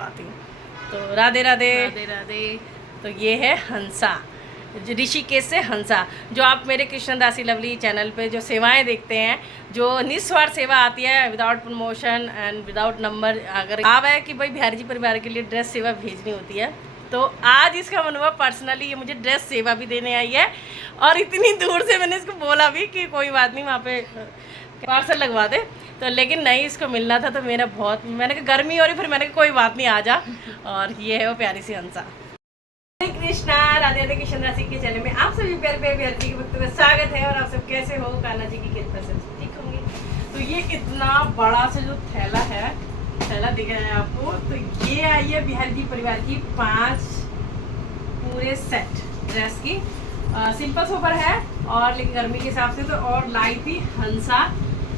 दिलवाती हूँ। तो राधे राधे राधे राधे। तो ये है हंसा, ऋषिकेश से हंसा, जो आप मेरे कृष्णदासी लवली चैनल पे जो सेवाएं देखते हैं, जो निस्वार्थ सेवा आती है without promotion and without number. अगर आप है कि भाई बिहारी जी परिवार के लिए ड्रेस सेवा भेजनी होती है, तो आज इसका मन हुआ पर्सनली ये मुझे ड्रेस सेवा भी देने आई है। और इतनी दूर से मैंने इसको बोला भी कि कोई बात नहीं, वहाँ पे पार्सल लगवा दे, तो लेकिन नहीं, इसको मिलना था। तो मेरा बहुत, मैंने कहा गर्मी हो रही, फिर मैंने कहा कोई बात नहीं, आ जा। और ये है वो प्यारी सी हंसा। हरे कृष्णा, राधे राधे कृष्ण राशि के चैनल में आप सभी प्यारे प्यारे बिहारी जी के भक्तों में स्वागत है। और आप सब कैसे हो? कान्हा जी की कृपा से ठीक होंगे। तो ये इतना बड़ा सा जो थैला है, थैला दिख रहा है आपको, तो ये आई है बिहारी जी परिवार की 5 पूरे सेट ड्रेस की। सिंपल सोबर है और लेकिन गर्मी के हिसाब से तो। और लाई थी हंसा,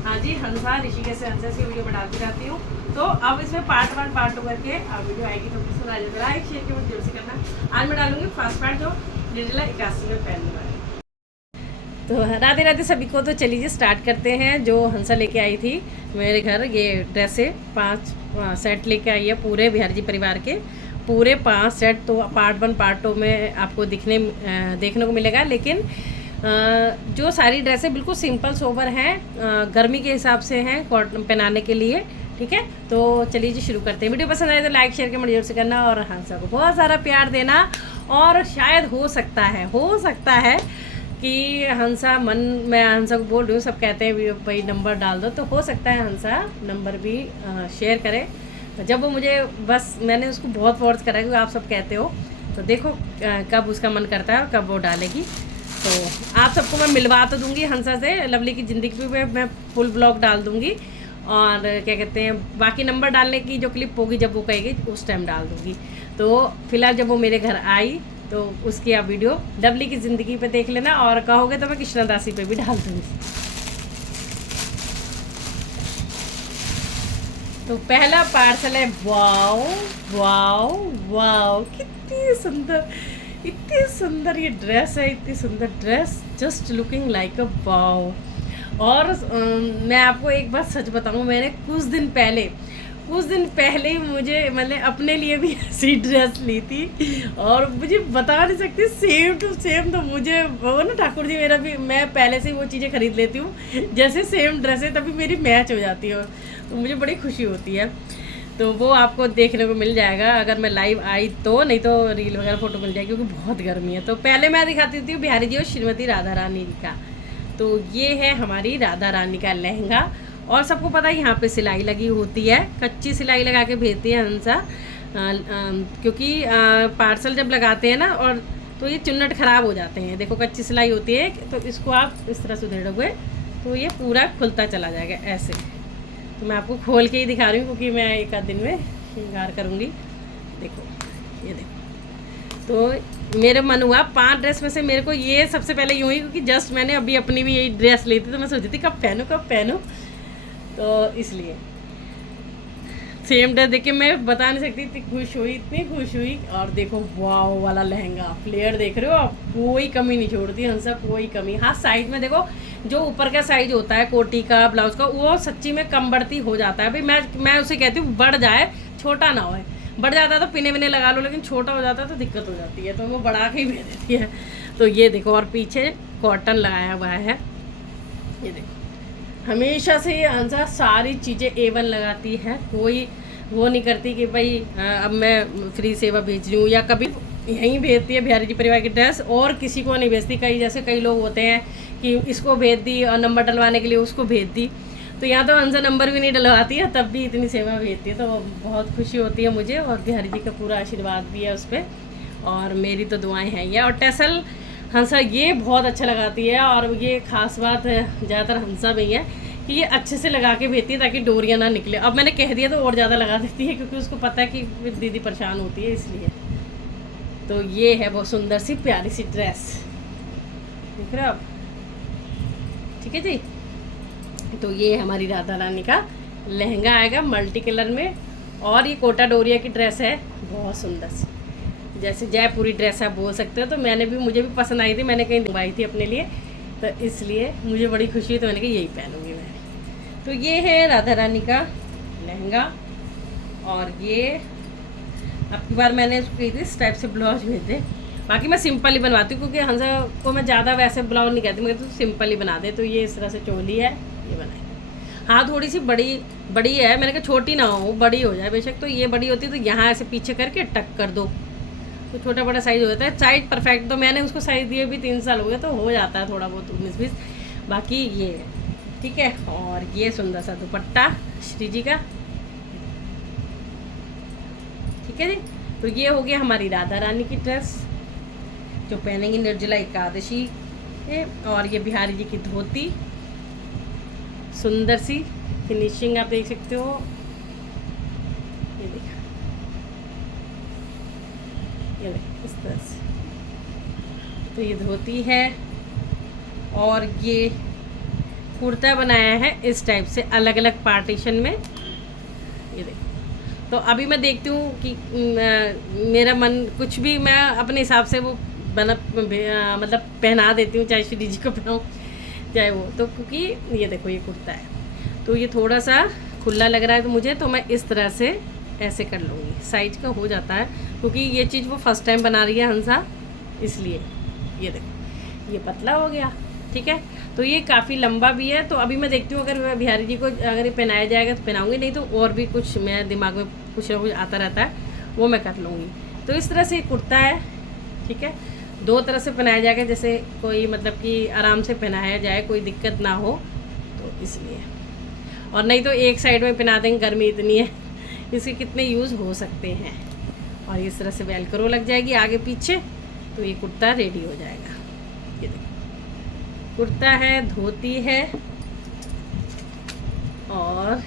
हाँ जी हंसा, ऋषिकेश से हंसा की वीडियो बनाती रहती हूँ। तो अब इसमें पार्ट 1 पार्ट 2 करके वीडियो आएगी, तो प्लीज़ लाइक शेयर के जरूर से करना। आज मैं डालूंगी फर्स्ट पार्ट जो लिटिल 81 में पहनने वाला है। तो राधे राधे सभी को। तो चलिए स्टार्ट करते हैं। जो हंसा लेके आई थी मेरे घर, ये ड्रेसें 5 सेट लेके आई है पूरे बिहारी जी परिवार के, पूरे 5 सेट। तो पार्ट 1 पार्ट 2 में आपको देखने को मिलेगा। लेकिन जो सारी ड्रेसें बिल्कुल सिंपल सोबर हैं, गर्मी के हिसाब से हैं कॉटन पहनाने के लिए, ठीक है। तो चलिए जी शुरू करते हैं। वीडियो पसंद आए तो लाइक शेयर के जरूर से करना और हंसा को बहुत सारा प्यार देना। और शायद हो सकता है कि हंसा मैं हंसा को बोल रही हूँ, सब कहते हैं भाई नंबर डाल दो, तो हो सकता है हंसा नंबर भी शेयर करे जब वो मुझे, बस मैंने उसको बहुत फोर्स करा कि आप सब कहते हो, तो देखो कब उसका मन करता है और कब वो डालेगी। तो आप सबको मैं मिलवा तो दूंगी हंसा से, लवली की ज़िंदगी पे मैं फुल ब्लॉग डाल दूंगी। और क्या कहते हैं, बाकी नंबर डालने की जो क्लिप होगी जब वो कहेगी उस टाइम डाल दूंगी। तो फिलहाल जब वो मेरे घर आई तो उसकी आप वीडियो लवली की ज़िंदगी पे देख लेना, और कहोगे तो मैं कृष्णदासी पे भी डाल दूंगी। तो पहला पार्सल है, वाओ वाओ वाओ, इतनी सुंदर ये ड्रेस है, इतनी सुंदर dress, just looking like a wow. और मैं आपको एक बात सच बताऊं, मैंने कुछ दिन पहले ही मुझे मैंने अपने लिए भी ऐसी ड्रेस ली थी, और मुझे बता नहीं सकती, सेम टू सेम। तो मुझे वो ना ठाकुर जी मेरा भी, मैं पहले से ही वो चीज़ें खरीद लेती हूँ, जैसे सेम ड्रेस है तभी मेरी मैच हो जाती है, तो मुझे बड़ी खुशी होती है। तो वो आपको देखने को मिल जाएगा अगर मैं लाइव आई तो, नहीं तो रील वगैरह फ़ोटो मिल जाएगी, क्योंकि बहुत गर्मी है। तो पहले मैं दिखाती थी बिहारी जी और श्रीमती राधा रानी का। तो ये है हमारी राधा रानी का लहंगा, और सबको पता है यहाँ पे सिलाई लगी होती है, कच्ची सिलाई लगा के भेजती है हंसा, क्योंकि पार्सल जब लगाते हैं ना, और तो ये चुन्नट ख़राब हो जाते हैं। देखो कच्ची सिलाई होती है, तो इसको आप इस तरह से उधेड़ोगे तो ये पूरा खुलता चला जाएगा ऐसे। तो मैं आपको खोल के ही दिखा रही हूँ, क्योंकि मैं एक आध दिन में श्रृंगार करूँगी। देखो ये देखो। तो मेरे मन हुआ 5 ड्रेस में से मेरे को ये सबसे पहले यूँ ही, क्योंकि जस्ट मैंने अभी अपनी भी यही ड्रेस ली थी, तो मैं सोची थी कब पहनूँ, तो इसलिए सेम ड्रेस देख के मैं बता नहीं सकती, इतनी खुश हुई। और देखो वाओ वाला लहंगा, फ्लेयर देख रहे हो आप, कोई कमी नहीं छोड़ती हंसा, कोई कमी। हाँ साइड में देखो, जो ऊपर का साइज होता है कोटी का ब्लाउज का, वो सच्ची में कम बढ़ती हो जाता है। भाई मैं उसे कहती हूँ बढ़ जाए, छोटा ना हो। बढ़ जाता है तो पिने विने लगा लो, लेकिन छोटा हो जाता है तो दिक्कत हो जाती है, तो वो बढ़ा के ही भेज देती है। तो ये देखो, और पीछे कॉटन लगाया हुआ है, ये देखो। हमेशा से ये हंसा सारी चीज़ें A1 लगाती है, कोई वो नहीं करती कि भाई अब मैं फ्री सेवा भेज रही हूँ, या कभी यहीं भेजती है बिहारी जी परिवार की ड्रेस, और किसी को नहीं भेजती। कई लोग होते हैं कि इसको भेज दी और नंबर डलवाने के लिए उसको भेज दी, तो यहाँ तो हंसा नंबर भी नहीं डलवाती है, तब भी इतनी सेवा भेजती है। तो बहुत खुशी होती है मुझे, और बिहारी जी का पूरा आशीर्वाद भी है उस पर, और मेरी तो दुआएँ हैं ये। और टैसल हंसा ये बहुत अच्छा लगाती है, और ये ख़ास बात है ज़्यादातर हंसा में ही है कि ये अच्छे से लगा के भेजती है ताकि डोरियाँ ना निकले। अब मैंने कह दिया तो और ज़्यादा लगा देती है, क्योंकि उसको पता है कि दीदी परेशान होती है, इसलिए। तो ये है बहुत सुंदर सी प्यारी सी ड्रेस, देख रहे हो आप, ठीक है जी। तो ये हमारी राधा रानी का लहंगा आएगा मल्टी कलर में, और ये कोटा डोरिया की ड्रेस है, बहुत सुंदर सी, जैसे जयपुरी ड्रेस आप बोल सकते हो। तो मुझे भी पसंद आई थी, मैंने कहीं मंगवाई थी अपने लिए, तो इसलिए मुझे बड़ी खुशी हुई, तो मैंने कहा यही पहनूंगी मैं। तो ये है राधा रानी का लहंगा, और ये अब की बार मैंने उसको कही थी इस टाइप से ब्लाउज भेजे। बाकी मैं सिंपल ही बनवाती हूँ, क्योंकि हंसा को मैं ज़्यादा वैसे ब्लाउज नहीं कहती, मैं कहती हूँ सिंपल ही बना दे। तो ये इस तरह से चोली है, ये बनाई। हाँ थोड़ी सी बड़ी बड़ी है, मैंने कहा छोटी ना हो, बड़ी हो जाए बेशक। तो ये बड़ी होती है तो यहाँ ऐसे पीछे करके टक कर दो, तो छोटा बड़ा साइज़ हो जाता है। साइज परफेक्ट, तो मैंने उसको साइज़ दिए भी 3 साल हो गए, तो हो जाता है थोड़ा बहुत 19-20। बाकी ये ठीक है। और ये सुंदर सा दुपट्टा श्री जी का, ठीक है जी। तो ये हो गया हमारी राधा रानी की ड्रेस जो पहनेंगी निर्जला एकादशी है। और ये बिहारी जी की धोती, सुंदर सी फिनिशिंग आप देख सकते हो, ये देखा, ये देख इस तरह से। तो ये धोती है और ये कुर्ता बनाया है इस टाइप से अलग अलग पार्टीशन में, ये देखो। तो अभी मैं देखती हूँ कि मेरा मन कुछ भी मैं अपने हिसाब से वो बना मतलब पहना देती हूँ, चाहे श्री जी को पहनाऊँ चाहे वो। तो क्योंकि ये देखो ये कुर्ता है तो ये थोड़ा सा खुला लग रहा है, तो मुझे तो मैं इस तरह से ऐसे कर लूँगी, साइज का हो जाता है। क्योंकि ये चीज़ वो फर्स्ट टाइम बना रही है हंसा, इसलिए ये देखो ये पतला हो गया, ठीक है। तो ये काफ़ी लंबा भी है। तो अभी मैं देखती हूँ अगर बिहारी जी को अगर ये पहनाया जाएगा तो पहनाऊँगी, नहीं तो और भी कुछ मेरे दिमाग में कुछ ना कुछ आता रहता है, वो मैं कर लूँगी। तो इस तरह से कुर्ता है, ठीक है। 2 तरह से पहनाया जाएगा, जैसे कोई मतलब कि आराम से पहनाया जाए, कोई दिक्कत ना हो, तो इसलिए। और नहीं तो एक साइड में पहना देंगे, गर्मी इतनी है, इसके कितने यूज़ हो सकते हैं। और इस तरह से वेलक्रो लग जाएगी आगे पीछे, तो ये कुर्ता रेडी हो जाएगा। ये देखो कुर्ता है, धोती है और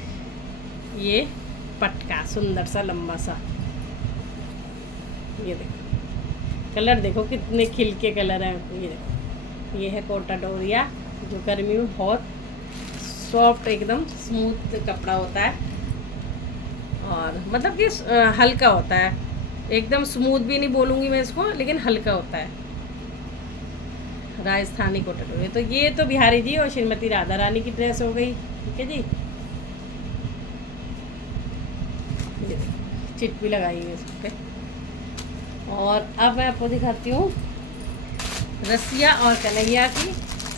ये पटका सुंदर सा लंबा सा, ये देखो कलर देखो कितने खिल के कलर हैं। ये देखो ये है कोटा डोरिया, जो गर्मी में बहुत सॉफ्ट एकदम स्मूथ कपड़ा होता है, और मतलब कि हल्का होता है, एकदम स्मूथ भी नहीं बोलूँगी मैं इसको, लेकिन हल्का होता है। राजस्थानी कोटा डोरिया। तो ये तो बिहारी जी और श्रीमती राधा रानी की ड्रेस हो गई, ठीक है जी। ये देखो चिट भी लगाई है इस पर। और अब मैं आपको दिखाती हूँ रसिया और कन्हैया की,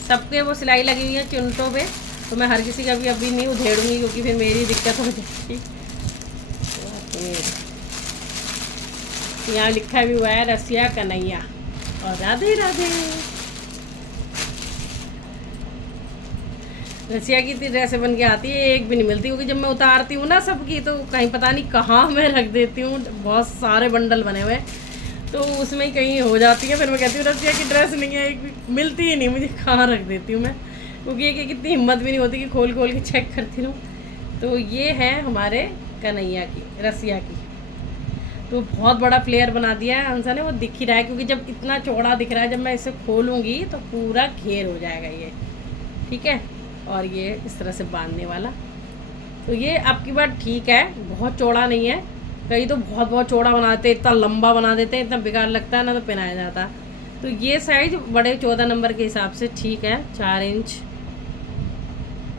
सबके वो सिलाई लगी हुई है चुनटों पे, तो मैं हर किसी का भी अभी नहीं उधेड़ूंगी, क्योंकि फिर मेरी दिक्कत हो जाएगी। तो यहाँ लिखा भी हुआ है रसिया कन्हैया और राधे राधे। रसिया की इतनी ड्रेस बन के आती है, एक भी नहीं मिलती, क्योंकि जब मैं उतारती हूँ ना सबकी, तो कहीं पता नहीं कहाँ मैं रख देती हूँ, बहुत सारे बंडल बने हुए, तो उसमें ही कहीं हो जाती है। फिर मैं कहती हूँ रसिया की ड्रेस नहीं है, एक भी मिलती ही नहीं मुझे, कहाँ रख देती हूँ मैं, क्योंकि ये कितनी हिम्मत भी नहीं होती कि खोल खोल के चेक करती रहूँ। तो ये है हमारे कन्हैया की, रसिया की। तो बहुत बड़ा फ्लेयर बना दिया है हंसा ने, वो दिख ही रहा है, क्योंकि जब इतना चौड़ा दिख रहा है, जब मैं इसे खोलूँगी तो पूरा घेर हो जाएगा ये, ठीक है। और ये इस तरह से बांधने वाला, तो ये आपकी बात ठीक है, बहुत चौड़ा नहीं है। कई तो बहुत बहुत चौड़ा बना देते, इतना लंबा बना देते हैं, इतना बेकार लगता है ना, तो पहनाया जाता। तो ये साइज बड़े 14 नंबर के हिसाब से ठीक है, 4 इंच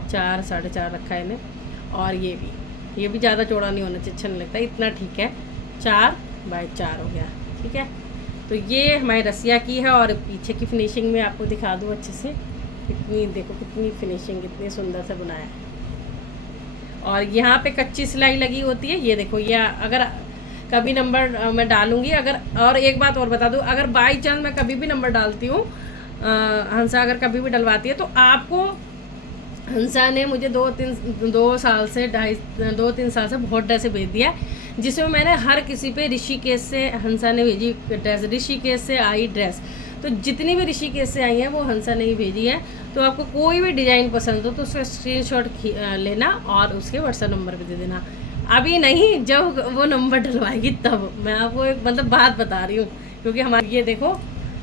4 साढ़े 4 रखा है इन्हें। और ये भी ज़्यादा चौड़ा नहीं होना चाहिए, अच्छा नहीं लगता, इतना ठीक है, 4 बाय 4 हो गया, ठीक है। तो ये हमारी रसिया की है। और पीछे की फिनिशिंग में आपको दिखा दूँ अच्छे से, कितनी देखो कितनी फिनिशिंग, कितनी सुंदर से बनाया है। और यहाँ पे कच्ची सिलाई लगी होती है, ये देखो। ये अगर कभी नंबर मैं डालूँगी, अगर, और एक बात और बता दूँ, अगर बाई चांस मैं कभी भी नंबर डालती हूँ, हंसा अगर कभी भी डलवाती है, तो आपको हंसा ने मुझे 2-3 साल से बहुत ड्रेसें भेज दिया, जिसमें मैंने हर किसी पे ऋषिकेश से हंसा ने भेजी ड्रेस, ऋषिकेश से आई ड्रेस। तो जितनी भी ऋषिकेश से आई हैं वो हंसा ने ही भेजी है। तो आपको कोई भी डिज़ाइन पसंद हो तो उसका स्क्रीनशॉट लेना और उसके व्हाट्सएप नंबर पे दे देना। अभी नहीं, जब वो नंबर डलवाएगी तब। मैं आपको एक मतलब बात बता रही हूँ, क्योंकि हमारी ये देखो,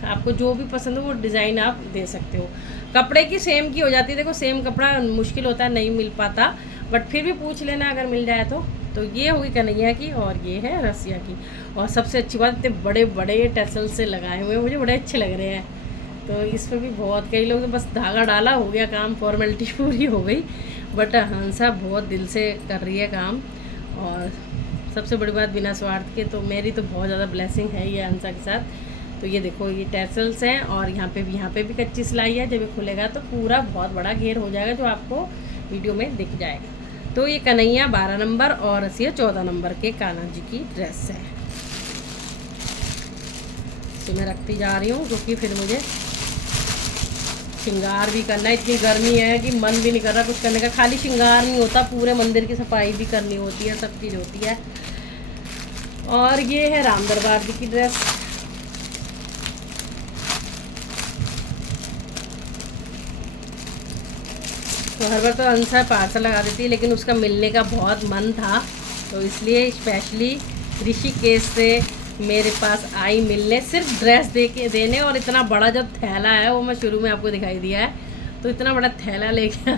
आपको जो भी पसंद हो वो डिज़ाइन आप दे सकते हो। कपड़े की सेम की हो जाती है, देखो सेम कपड़ा मुश्किल होता है, नहीं मिल पाता, बट फिर भी पूछ लेना अगर मिल जाए तो। तो ये होगी कन्हैया की और ये है रसिया की। और सबसे अच्छी बात, इतने बड़े बड़े टसल से लगाए हुए हैं, मुझे बड़े अच्छे लग रहे हैं। तो इस पर भी बहुत, कई लोग तो बस धागा डाला हो गया काम, फॉर्मेलिटी पूरी हो गई, बट हंसा बहुत दिल से कर रही है काम और सबसे बड़ी बात बिना स्वार्थ के, तो मेरी तो बहुत ज़्यादा ब्लेसिंग है ये हंसा के साथ। तो ये देखो ये टैसल्स हैं और यहाँ पे भी कच्ची सिलाई है। जब ये खुलेगा तो पूरा बहुत बड़ा घेर हो जाएगा जो आपको वीडियो में दिख जाएगा। तो ये कन्हैया 12 नंबर और रसिया 14 नंबर के कान्हा जी की ड्रेस है। तो मैं रखती जा रही हूँ क्योंकि फिर मुझे श्रृंगार भी करना है। इतनी गर्मी है कि मन भी नहीं कर रहा कुछ करने का। खाली श्रृंगार नहीं होता, पूरे मंदिर की सफाई भी करनी होती है, सब चीज़ होती है। और ये है राम दरबार जी की ड्रेस। तो हर बार तो हंसा पार्सल लगा देती है, लेकिन उसका मिलने का बहुत मन था, तो इसलिए स्पेशली ऋषिकेश से मेरे पास आई मिलने, सिर्फ ड्रेस देने। और इतना बड़ा जो थैला है वो मैं शुरू में आपको दिखाई दिया है, तो इतना बड़ा थैला लेके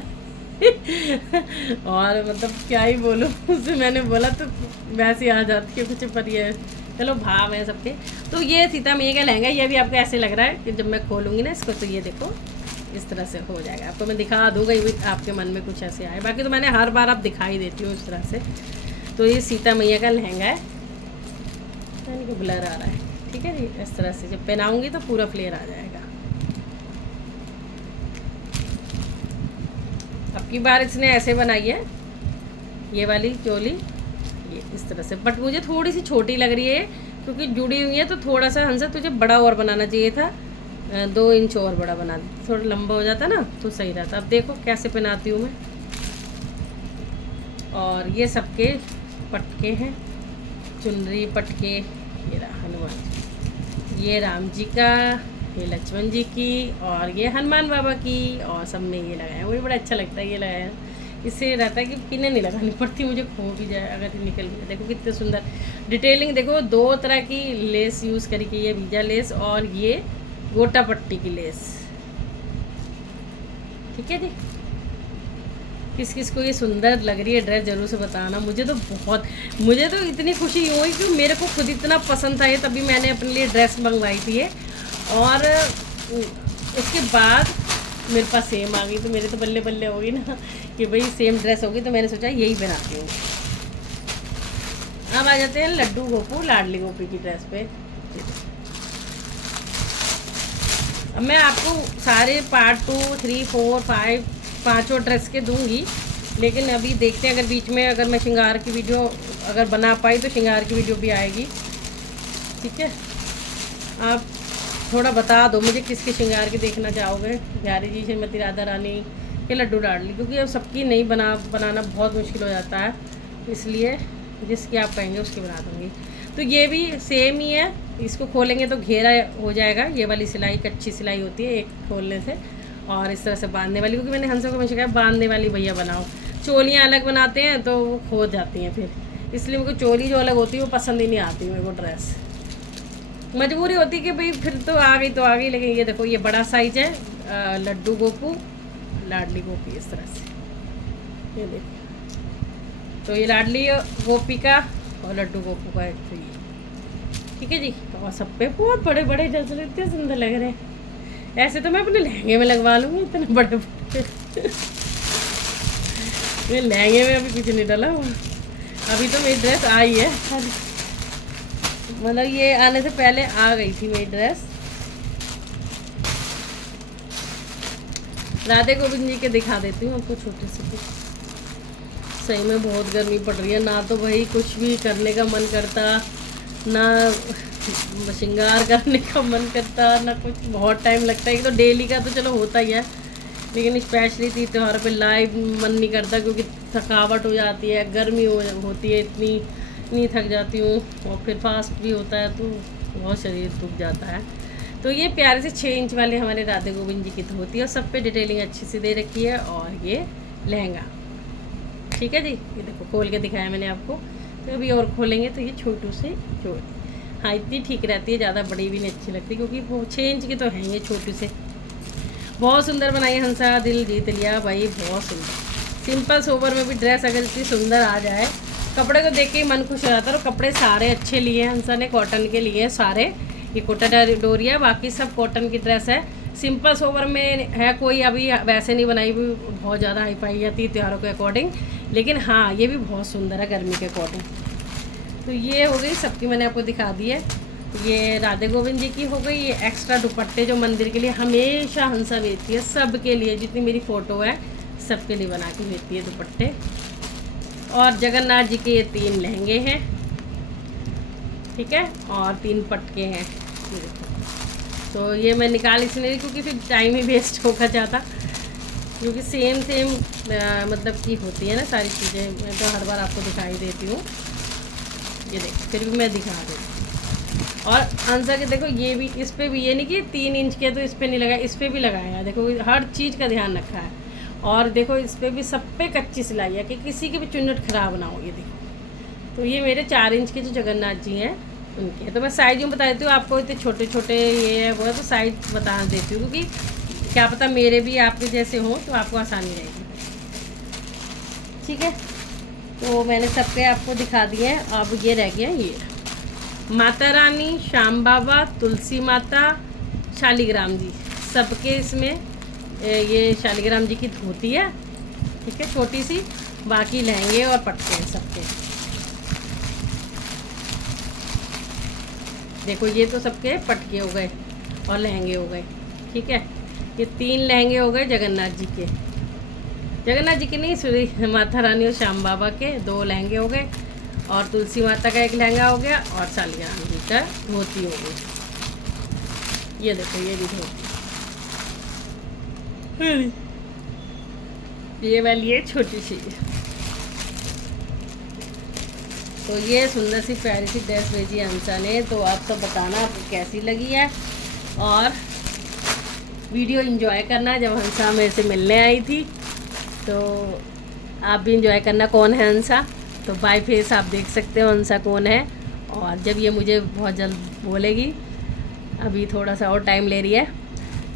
और मतलब क्या ही बोलूँ, उससे मैंने बोला तो वैसे ही आ जाती है कुछ, पर ये चलो भाव है सबके। तो ये सीता मैया का लहंगा, ये भी आपको ऐसे लग रहा है कि जब मैं खोलूँगी ना इसको तो ये देखो इस तरह से हो जाएगा। आपको मैं दिखा दूँगा, ये भी आपके मन में कुछ ऐसे आए। बाकी तो मैंने हर बार आप दिखाई देती हूँ इस तरह से। तो ये सीता मैया का लहंगा है, यानी कि ब्लर आ रहा है, ठीक है जी। इस तरह से जब पहनाऊंगी तो पूरा फ्लेयर आ जाएगा। अब की बार इसने ऐसे बनाई है ये वाली चोली, ये इस तरह से, बट मुझे थोड़ी सी छोटी लग रही है क्योंकि जुड़ी हुई है। तो थोड़ा सा हंसा तुझे बड़ा और बनाना चाहिए था, 2 इंच और बड़ा बना दी, थोड़ा लंबा हो जाता ना तो सही रहता। अब देखो कैसे पहनाती हूँ मैं। और ये सबके पटके हैं, चुनरी पटके, ये रहा हनुमान जी, ये राम जी का, ये लक्ष्मण जी की, और ये हनुमान बाबा की, और सब में ये लगाया। वही बड़ा अच्छा लगता है ये लगाया, इससे रहता है कि पिने नहीं लगानी पड़ती, मुझे खो भी जाए अगर निकल गया। देखो कितने सुंदर डिटेलिंग, देखो 2 तरह की लेस यूज़ करी की, ये वीजा लेस और ये गोटा पट्टी की लेस, ठीक है जी। किस किस को ये सुंदर लग रही है ड्रेस ज़रूर से बताना। मुझे तो इतनी खुशी हुई कि मेरे को खुद इतना पसंद था ये, तभी मैंने अपने लिए ड्रेस मंगवाई थी ये। और उसके बाद मेरे पास सेम आ गई, तो मेरे तो बल्ले बल्ले हो गई ना कि भाई सेम ड्रेस होगी, तो मैंने सोचा यही बनाती हूँ। अब आ जाते हैं लड्डू गोपू लाडली गोपी की ड्रेस पे। अब मैं आपको सारे पार्ट 2, 3, 4, 5 पाँचों ड्रेस के दूंगी, लेकिन अभी देखते हैं अगर बीच में अगर मैं श्रृंगार की वीडियो अगर बना पाई तो श्रृंगार की वीडियो भी आएगी, ठीक है। आप थोड़ा बता दो मुझे किसके श्रृंगार के देखना चाहोगे, प्यारी जी, श्रीमती राधा रानी के लड्डू लाडली, क्योंकि अब सबकी नहीं बनाना बहुत मुश्किल हो जाता है, इसलिए जिसकी आप कहेंगे उसकी बना दूँगी। तो ये भी सेम ही है, इसको खोलेंगे तो घेरा हो जाएगा। ये वाली सिलाई कच्ची सिलाई होती है एक खोलने से, और इस तरह से बांधने वाली, क्योंकि मैंने हंसों को हमेशा कहा बांधने वाली भैया बनाओ, चोलियाँ अलग बनाते हैं तो वो खो जाती हैं फिर, इसलिए मेरे को चोली जो अलग होती है वो पसंद ही नहीं आती मेरे को ड्रेस। मजबूरी होती कि भाई फिर तो आ गई। लेकिन ये देखो ये बड़ा साइज है, लड्डू गोपू लाडली गोपी, इस तरह से ये देखो। तो ये लाडली गोपी का और लड्डू गोपू का है, तो ये ठीक है जी। और सब पे बहुत बड़े बड़े जैसे इतने सुंदर लग रहे हैं। ऐसे तो मैं अपने लहंगे में लगवा लूँगी इतने बड़े बड़े मेरे लहंगे में अभी कुछ नहीं डाला, अभी तो मेरी ड्रेस आई है, मतलब ये आने से पहले आ गई थी मेरी ड्रेस। राधे गोविंद जी के दिखा देती हूँ आपको छोटे से कुछ। सही में बहुत गर्मी पड़ रही है, ना तो भाई कुछ भी करने का मन करता, ना श्रृंगार करने का मन करता, ना कुछ। बहुत टाइम लगता है, तो डेली का तो चलो होता ही है, लेकिन स्पेशली तीज त्यौहार पे लाइव मन नहीं करता क्योंकि थकावट हो जाती है, गर्मी होती है, इतनी थक जाती हूँ, और फिर फास्ट भी होता है तो बहुत शरीर दुख जाता है। तो ये प्यारे से 6 इंच वाले हमारे राधे गोविंद जी की धोती है, और सब पे डिटेलिंग अच्छी सी दे रखी है। और ये लहंगा, ठीक है जी। ये देखो खोल के दिखाया मैंने आपको, तो अभी और खोलेंगे तो ये छोटू से छोटी, हाँ इतनी ठीक रहती है, ज़्यादा बड़ी भी नहीं अच्छी लगती क्योंकि वो 6 इंच की तो है ये छोटू से। बहुत सुंदर बनाई है हंसा, दिल जीत लिया भाई, बहुत सुंदर। सिंपल सोबर में भी ड्रेस अगर इतनी सुंदर आ जाए, कपड़े को देख के ही मन खुश हो जाता है। और कपड़े सारे अच्छे लिए हैं हंसा ने, कॉटन के लिए सारे, ये कोटा डोरिया, बाकी सब कॉटन की ड्रेस है। सिंपल सोबर में है कोई अभी वैसे नहीं बनाई हुई, बहुत ज़्यादा हाई फाई आती है त्योहारों के अकॉर्डिंग, लेकिन हाँ ये भी बहुत सुंदर है गर्मी के अकॉर्डिंग। तो ये हो गई सबकी, मैंने आपको दिखा दी है। ये राधे गोविंद जी की हो गई। ये एक्स्ट्रा दुपट्टे जो मंदिर के लिए हमेशा हंसा बेचती है, सब के लिए, जितनी मेरी फ़ोटो है सबके लिए बना के बेचती है दुपट्टे। और जगन्नाथ जी के ये 3 लहंगे हैं, ठीक है, और 3 पटके हैं, ये देखो। तो ये मैं निकाल इसलिए क्योंकि फिर टाइम ही वेस्ट होगा ज़्यादा, क्योंकि सेम मतलब की होती है ना सारी चीज़ें। मैं तो हर बार आपको दिखाई देती हूँ, ये देखो, फिर भी मैं दिखा देती हूँ। और आंसर के देखो, ये भी, इस पर भी ये नहीं कि 3 इंच के तो इस पर नहीं लगाया, इस पर भी लगाया, देखो हर चीज़ का ध्यान रखा है। और देखो इस पर भी, सब पे कच्ची सिलाई है कि किसी की भी चुन्नट ख़राब ना हो। ये देखो, तो ये मेरे 4 इंच के जो जगन्नाथ जी हैं उनके हैं। तो मैं साइज यूँ बता देती हूँ आपको, इतने छोटे छोटे ये है वो है, तो साइज बता देती हूँ क्योंकि क्या पता मेरे भी आपके जैसे हों तो आपको आसानी रहेगी, ठीक है। तो मैंने सबके आपको दिखा दिए हैं। अब ये रह गया, ये माता रानी, श्याम बाबा, तुलसी माता, शालिग्राम जी, सबके इसमें ये शालिग्राम जी की धोती है, ठीक है, छोटी सी। बाकी लहंगे और पटके हैं सबके। देखो ये तो सबके पटके हो गए और लहंगे हो गए, ठीक है। ये 3 लहंगे हो गए जगन्नाथ जी के, जगन्नाथ जी के नहीं सॉरी, माता रानी और श्याम बाबा के 2 लहंगे हो गए, और तुलसी माता का 1 लहंगा हो गया, और शालिग्राम जी का धोती हो गई। ये देखो, ये भी धोती, ये वाली है छोटी सी। तो ये सुंदर सी प्यारी सी ड्रेस भेजी हंसा ने। तो आप सब बताना आपको कैसी लगी है, और वीडियो एंजॉय करना। जब हंसा मेरे से मिलने आई थी तो आप भी एंजॉय करना। कौन है हंसा, तो बाय फेस आप देख सकते हो हंसा कौन है। और जब ये मुझे बहुत जल्द बोलेगी, अभी थोड़ा सा और टाइम ले रही है,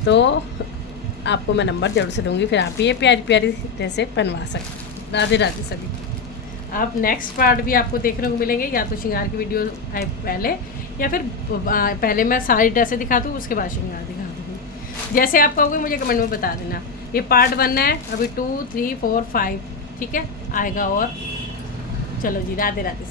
तो आपको मैं नंबर ज़रूर से दूंगी, फिर आप ये प्यारी प्यारी ड्रेसें बनवा सकते। राधे राधे सभी। आप नेक्स्ट पार्ट भी आपको देखने को मिलेंगे, या तो श्रृंगार की वीडियो आए पहले, या फिर पहले मैं सारी ड्रेसें दिखा दूँ, उसके बाद श्रृंगार दिखा दूँगी। जैसे आप कहोगे मुझे कमेंट में बता देना। ये पार्ट 1 है, अभी 2, 3, 4, 5, ठीक है, आएगा। और चलो जी, राधे राधे।